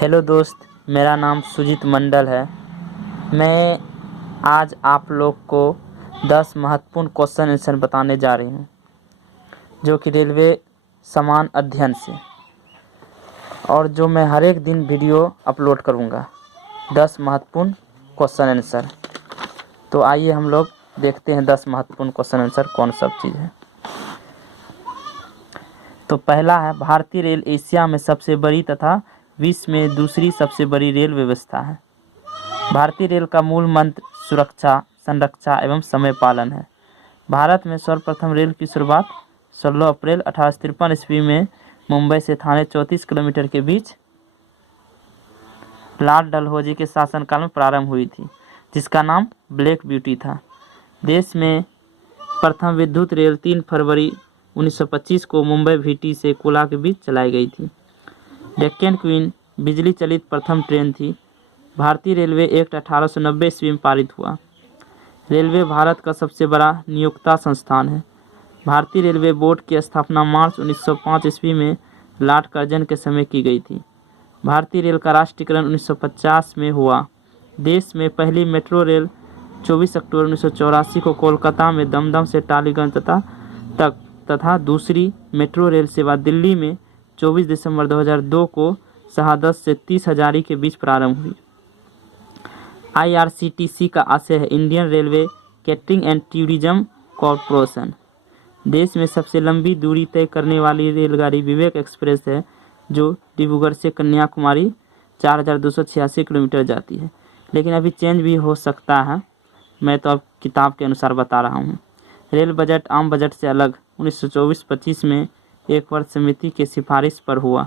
Hello दोस्त, मेरा नाम सुजीत मंडल है। मैं आज आप लोग को 10 महत्वपूर्ण क्वेश्चन आंसर बताने जा रही हूँ, जो कि रेलवे समान अध्ययन से, और जो मैं हर एक दिन वीडियो अपलोड करूँगा। 10 महत्वपूर्ण क्वेश्चन आंसर। तो आइए हम लोग देखते हैं 10 महत्वपूर्ण क्वेश्चन आंसर कौन सब चीज़ है। तो पहला है, भारतीय रेल एशिया में सबसे बड़ी तथा विश्व में दूसरी सबसे बड़ी रेल व्यवस्था है। भारतीय रेल का मूल मंत्र सुरक्षा, संरक्षा एवं समय पालन है। भारत में सर्वप्रथम रेल की शुरुआत 16 अप्रैल 1853 ईस्वी में मुंबई से थाने 34 किलोमीटर के बीच लॉर्ड डलहौजी के शासनकाल में प्रारंभ हुई थी, जिसका नाम ब्लैक ब्यूटी था। देश में प्रथम विद्युत रेल 3 फरवरी 1925 को मुंबई भीटी से कोला के बीच चलाई गई थी। डेक्कन क्वीन बिजली चलित प्रथम ट्रेन थी। भारतीय रेलवे एक्ट 1890 ईस्वी में पारित हुआ। रेलवे भारत का सबसे बड़ा नियोक्ता संस्थान है। भारतीय रेलवे बोर्ड की स्थापना मार्च 1905 ईस्वी में लॉर्ड कर्जन के समय की गई थी। भारतीय रेल का राष्ट्रीयकरण 1950 में हुआ। देश में पहली मेट्रो रेल 24 अक्टूबर 1984 को कोलकाता में दमदम से टालीगंज तथा दूसरी मेट्रो रेल सेवा दिल्ली में 24 दिसंबर 2002 को शहादत से 30 हजारी के बीच प्रारंभ हुई। IRCTC का आशय है Indian railway catering and tourism corporation. देश में सबसे लंबी दूरी तय करने वाली रेलगाड़ी विवेक एक्सप्रेस है, जो डिब्रूगढ़ से कन्याकुमारी 4286 किलोमीटर जाती है, लेकिन अभी चेंज भी हो सकता है। मैं तो अब किताब के अनुसार बता रहा हूँ। रेल बजट आम बजट से अलग 1924-25 में एक वर्ष समिति की सिफारिश पर हुआ।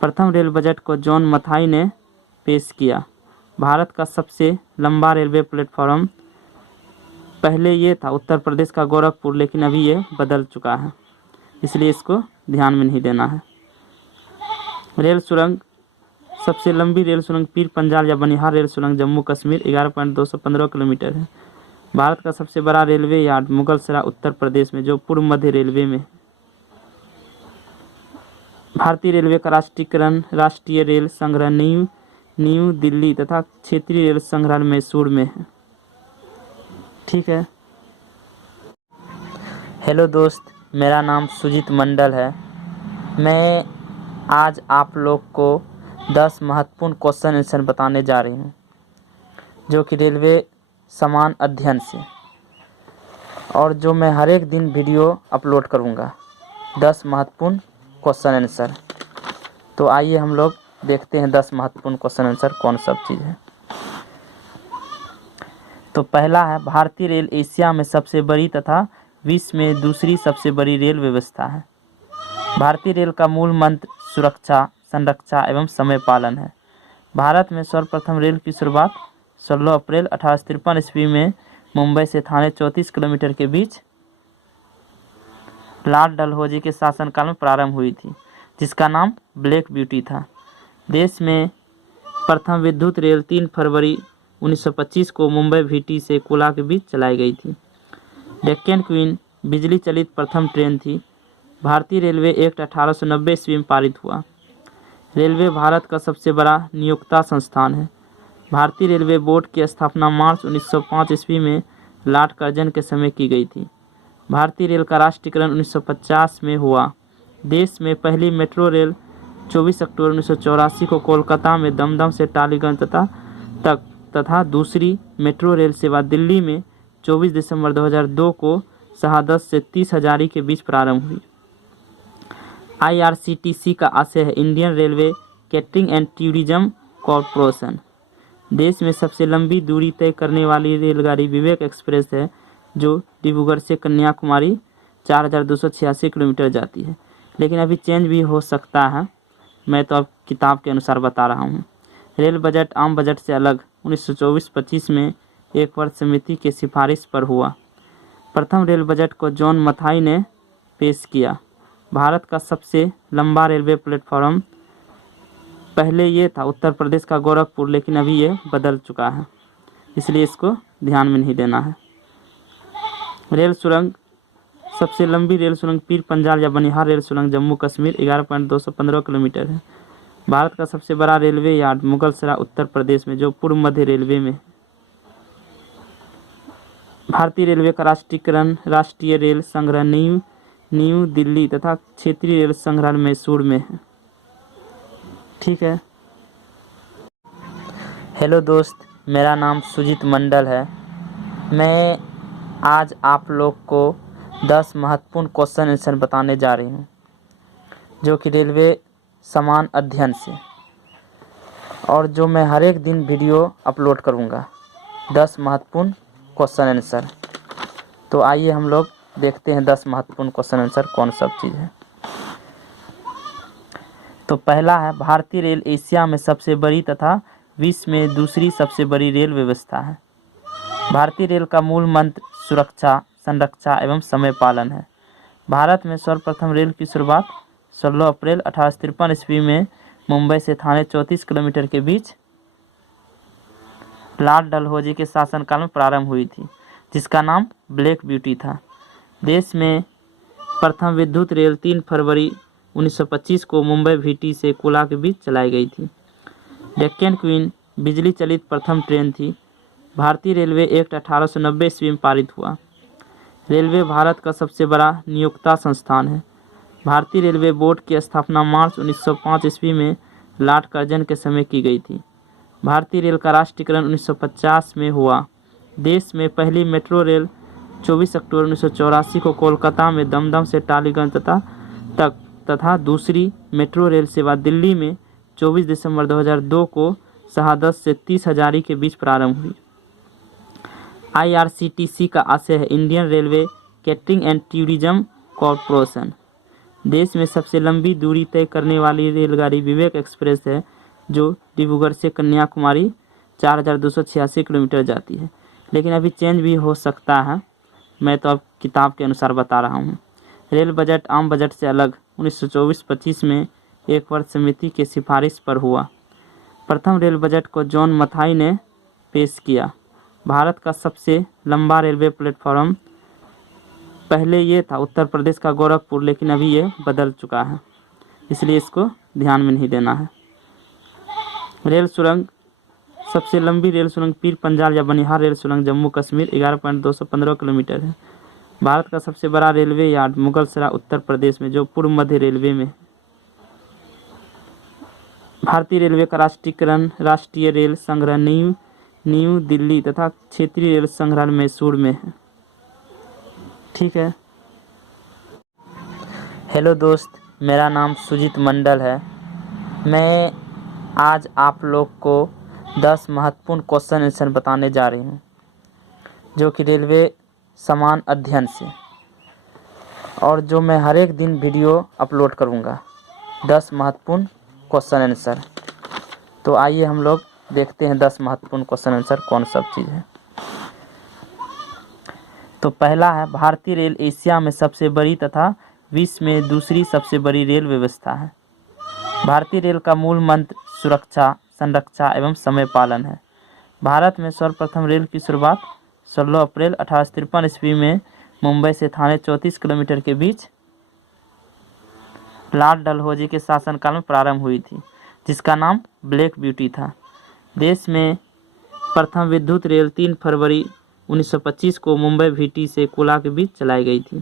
प्रथम रेल बजट को जॉन मथाई ने पेश किया। भारत का सबसे लंबा रेलवे प्लेटफॉर्म पहले ये था उत्तर प्रदेश का गोरखपुर, लेकिन अभी ये बदल चुका है, इसलिए इसको ध्यान में नहीं देना है। रेल सुरंग, सबसे लंबी रेल सुरंग पीर पंजाल या बनिहार रेल सुरंग जम्मू कश्मीर 11.215 किलोमीटर है। भारत का सबसे बड़ा रेलवे यार्ड मुगलसराय उत्तर प्रदेश में, जो पूर्व मध्य रेलवे में है। भारतीय रेलवे का राष्ट्रीयकरण राष्ट्रीय रेल संग्रह न्यू दिल्ली तथा क्षेत्रीय रेल संग्रहालय मैसूर में है। ठीक है। हेलो दोस्त, मेरा नाम सुजीत मंडल है। मैं आज आप लोग को 10 महत्वपूर्ण क्वेश्चन आंसर बताने जा रही हूँ, जो कि रेलवे समान अध्ययन से, और जो मैं हर एक दिन वीडियो अपलोड करूँगा। 10 महत्वपूर्ण क्वेश्चन आंसर। तो आइए हम लोग देखते हैं 10 महत्वपूर्ण क्वेश्चन आंसर कौन सब चीज़ है। तो पहला है, भारतीय रेल एशिया में सबसे बड़ी तथा विश्व में दूसरी सबसे बड़ी रेल व्यवस्था है। भारतीय रेल का मूल मंत्र सुरक्षा, संरक्षा एवं समय पालन है। भारत में सर्वप्रथम रेल की शुरुआत 16 अप्रैल 1853 ईस्वी में मुंबई से थाने 34 किलोमीटर के बीच लॉर्ड डलहौजी के शासनकाल में प्रारंभ हुई थी, जिसका नाम ब्लैक ब्यूटी था। देश में प्रथम विद्युत रेल 3 फरवरी 1925 को मुंबई भीटी से कोला के बीच चलाई गई थी। डेक्कन क्वीन बिजली चलित प्रथम ट्रेन थी। भारतीय रेलवे एक्ट 1890 ईस्वी में पारित हुआ। रेलवे भारत का सबसे बड़ा नियोक्ता संस्थान है। भारतीय रेलवे बोर्ड की स्थापना मार्च 1905 ईस्वी में लॉर्ड कर्जन के समय की गई थी। भारतीय रेल का राष्ट्रीयकरण 1950 में हुआ। देश में पहली मेट्रो रेल 24 अक्टूबर 1984 को कोलकाता में दमदम से टालीगंज तथा दूसरी मेट्रो रेल सेवा दिल्ली में 24 दिसंबर 2002 को शहादत से 30 हजारी के बीच प्रारंभ हुई। IRCTC का आशय है Indian railway catering and tourism corporation. देश में सबसे लंबी दूरी तय करने वाली रेलगाड़ी विवेक एक्सप्रेस है, जो डिब्रूगढ़ से कन्याकुमारी 4286 किलोमीटर जाती है, लेकिन अभी चेंज भी हो सकता है। मैं तो अब किताब के अनुसार बता रहा हूँ। रेल बजट आम बजट से अलग 1924-25 में एक वर्ष समिति की सिफारिश पर हुआ। प्रथम रेल बजट को जॉन मथाई ने पेश किया। भारत का सबसे लंबा रेलवे प्लेटफॉर्म पहले ये था उत्तर प्रदेश का गोरखपुर, लेकिन अभी ये बदल चुका है, इसलिए इसको ध्यान में नहीं देना है। रेल सुरंग, सबसे लंबी रेल सुरंग पीर पंजाल या बनिहार रेल सुरंग जम्मू कश्मीर 11.215 किलोमीटर है। भारत का सबसे बड़ा रेलवे यार्ड मुगलसराय उत्तर प्रदेश में, जो पूर्व मध्य रेलवे में है। भारतीय रेलवे का राष्ट्रीयकरण राष्ट्रीय रेल संग्रह न्यू दिल्ली तथा क्षेत्रीय रेल संग्रहालय मैसूर में है। ठीक है। हेलो दोस्त, मेरा नाम सुजीत मंडल है। मैं आज आप लोग को 10 महत्वपूर्ण क्वेश्चन आंसर बताने जा रही हूँ, जो कि रेलवे समान अध्ययन से, और जो मैं हर एक दिन वीडियो अपलोड करूँगा। 10 महत्वपूर्ण क्वेश्चन आंसर। तो आइए हम लोग देखते हैं 10 महत्वपूर्ण क्वेश्चन आंसर कौन सब चीज़ है। तो पहला है, भारतीय रेल एशिया में सबसे बड़ी तथा विश्व में दूसरी सबसे बड़ी रेल व्यवस्था है। भारतीय रेल का मूल मंत्र सुरक्षा, संरक्षा एवं समय पालन है। भारत में सर्वप्रथम रेल की शुरुआत 16 अप्रैल 1853 ईस्वी में मुंबई से थाने 34 किलोमीटर के बीच लॉर्ड डलहौजी के शासनकाल में प्रारंभ हुई थी, जिसका नाम ब्लैक ब्यूटी था। देश में प्रथम विद्युत रेल 3 फरवरी 1925 को मुंबई भीटी से कोला के बीच चलाई गई थी। डेक्कन क्वीन बिजली चलित प्रथम ट्रेन थी। भारतीय रेलवे एक्ट 1890 ईस्वी में पारित हुआ। रेलवे भारत का सबसे बड़ा नियोक्ता संस्थान है। भारतीय रेलवे बोर्ड की स्थापना मार्च 1905 ईस्वी में लॉर्ड कर्जन के समय की गई थी। भारतीय रेल का राष्ट्रीयकरण 1950 में हुआ। देश में पहली मेट्रो रेल 24 अक्टूबर 1984 को कोलकाता में दमदम से टालीगंज तथा दूसरी मेट्रो रेल सेवा दिल्ली में 24 दिसंबर 2002 को शहादत से 30 हजारी के बीच प्रारंभ हुई। IRCTC का आशय है Indian railway catering and tourism corporation. देश में सबसे लंबी दूरी तय करने वाली रेलगाड़ी विवेक एक्सप्रेस है, जो डिब्रूगढ़ से कन्याकुमारी 4286 किलोमीटर जाती है। लेकिन अभी चेंज भी हो सकता है, मैं तो अब किताब के अनुसार बता रहा हूँ। रेल बजट आम बजट से अलग 1924-25 में एक वर्ष समिति के सिफारिश पर हुआ। प्रथम रेल बजट को जॉन मथाई ने पेश किया। भारत का सबसे लंबा रेलवे प्लेटफॉर्म पहले ये था उत्तर प्रदेश का गोरखपुर, लेकिन अभी ये बदल चुका है, इसलिए इसको ध्यान में नहीं देना है। रेल सुरंग, सबसे लंबी रेल सुरंग पीर पंजाल या बनिहार रेल सुरंग जम्मू कश्मीर 11.215 किलोमीटर है। भारत का सबसे बड़ा रेलवे यार्ड मुगलसराय उत्तर प्रदेश में, जो पूर्व मध्य रेलवे में है। भारतीय रेलवे का राष्ट्रीयकरण राष्ट्रीय रेल संग्रह न्यू दिल्ली तथा क्षेत्रीय रेल संग्रहालय मैसूर में है। ठीक है। हेलो दोस्त, मेरा नाम सुजीत मंडल है। मैं आज आप लोग को 10 महत्वपूर्ण क्वेश्चन आंसर बताने जा रही हूँ, जो कि रेलवे समान अध्ययन से, और जो मैं हर एक दिन वीडियो अपलोड करूँगा। 10 महत्वपूर्ण क्वेश्चन आंसर। तो आइए हम लोग देखते हैं 10 महत्वपूर्ण क्वेश्चन आंसर कौन सब चीज़ है। तो पहला है, भारतीय रेल एशिया में सबसे बड़ी तथा विश्व में दूसरी सबसे बड़ी रेल व्यवस्था है। भारतीय रेल का मूल मंत्र सुरक्षा, संरक्षा एवं समय पालन है। भारत में सर्वप्रथम रेल की शुरुआत 16 अप्रैल 1853 ईस्वी में मुंबई से थाने 34 किलोमीटर के बीच लॉर्ड डलहौजी के शासनकाल में प्रारंभ हुई थी, जिसका नाम ब्लैक ब्यूटी था। देश में प्रथम विद्युत रेल 3 फरवरी 1925 को मुंबई भीटी से कोला के बीच चलाई गई थी।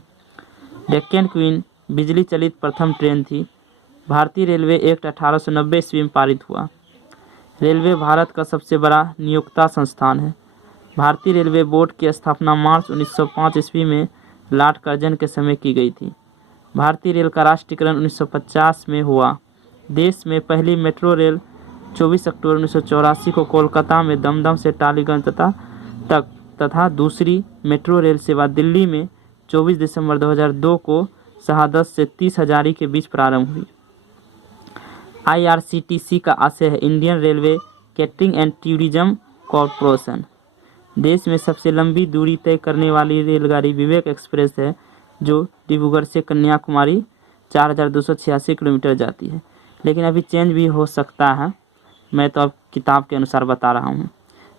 डेक्कन क्वीन बिजली चलित प्रथम ट्रेन थी। भारतीय रेलवे एक्ट 1890 ईस्वी में पारित हुआ। रेलवे भारत का सबसे बड़ा नियोक्ता संस्थान है। भारतीय रेलवे बोर्ड की स्थापना मार्च 1905 ईस्वी में लॉर्ड कर्जन के समय की गई थी। भारतीय रेल का राष्ट्रीयकरण 1950 में हुआ। देश में पहली मेट्रो रेल 24 अक्टूबर 1984 को कोलकाता में दमदम से टालीगंज तथा दूसरी मेट्रो रेल सेवा दिल्ली में 24 दिसंबर 2002 को शहादत से 30 हजारी के बीच प्रारंभ हुई। IRCTC का आशय है Indian railway catering and tourism corporation. देश में सबसे लंबी दूरी तय करने वाली रेलगाड़ी विवेक एक्सप्रेस है, जो डिब्रूगढ़ से कन्याकुमारी 4286 किलोमीटर जाती है। लेकिन अभी चेंज भी हो सकता है, मैं तो अब किताब के अनुसार बता रहा हूँ।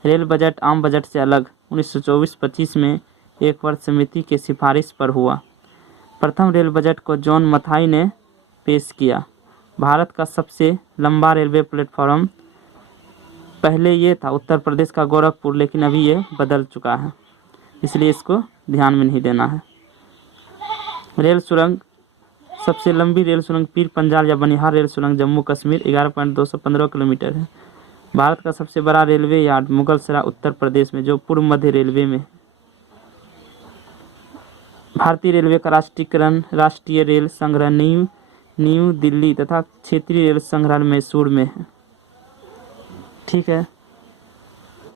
रेल बजट आम बजट से अलग 1924-25 में एक वर्ष समिति के सिफारिश पर हुआ। प्रथम रेल बजट को जॉन मथाई ने पेश किया। भारत का सबसे लंबा रेलवे प्लेटफॉर्म, पहले ये था उत्तर प्रदेश का गोरखपुर, लेकिन अभी ये बदल चुका है, इसलिए इसको ध्यान में नहीं देना है। रेल सुरंग, सबसे लंबी रेल सुरंग पीर पंजाल या बनिहार रेल सुरंग जम्मू कश्मीर 11.215 किलोमीटर है। भारत का सबसे बड़ा रेलवे यार्ड मुगलसराय उत्तर प्रदेश में, जो पूर्व मध्य रेलवे में। भारतीय रेलवे का राष्ट्रीयकरण राष्ट्रीय रेल संग्रह न्यू दिल्ली तथा क्षेत्रीय रेल संग्रह मैसूर में है। ठीक है।